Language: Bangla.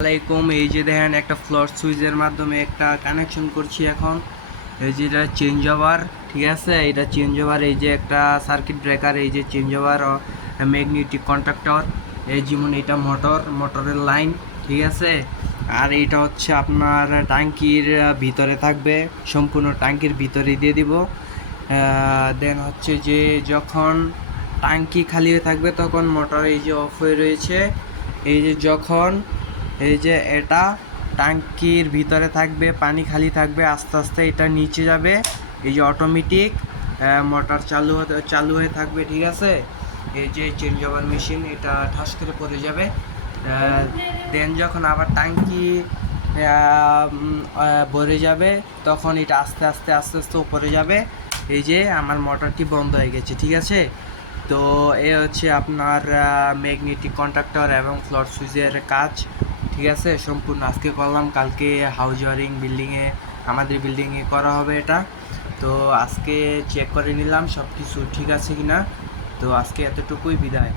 আসসালামাইকুম। এই যে দেখেন একটা ফ্লোর সুইচের মাধ্যমে একটা কানেকশন করছি এখন। এই যে এটা চেঞ্জ ওভার, ঠিক আছে, এটা চেঞ্জ ওভার। এই যে একটা সার্কিট ব্রেকার, এই যে চেঞ্জ ওভার ম্যাগনেটিক কন্ট্রাক্টর। এই যেমন এটা মোটরের লাইন, ঠিক আছে। আর এটা হচ্ছে আপনার ট্যাঙ্কির ভিতরে থাকবে, সম্পূর্ণ ট্যাঙ্কির ভিতরে দিয়ে দিব। দেন হচ্ছে যে যখন ট্যাঙ্কি খালি হয়ে থাকবে তখন মোটর এই যে অফ হয়ে রয়েছে। এই যে যখন এই যে এটা ট্যাঙ্কির ভিতরে থাকবে, পানি খালি থাকবে, আস্তে আস্তে এটা নিচে যাবে। এই যে অটোমেটিক মোটর চালু হয়ে থাকবে, ঠিক আছে। এই যে চেঞ্জ ওভার মেশিন, এটা ঠাস করে পড়ে যাবে। দেন যখন আবার ট্যাঙ্কি ভরে যাবে তখন এটা আস্তে আস্তে আস্তে আস্তে উপরে যাবে। এই যে আমার মোটরটি বন্ধ হয়ে গেছে, ঠিক আছে। তো এ হচ্ছে আপনার ম্যাগনেটিক কন্ট্রাক্টর এবং ফ্লোর সুইচের কাজ, ঠিক আছে। সম্পূর্ণ আজকে করলাম, কালকে হাউস ওয়ারিং আমাদের বিল্ডিংয়ে করা হবে এটা। তো আজকে চেক করে নিলাম সব কিছু ঠিক আছে কিনা। তো আজকে এতটুকুই, বিদায়।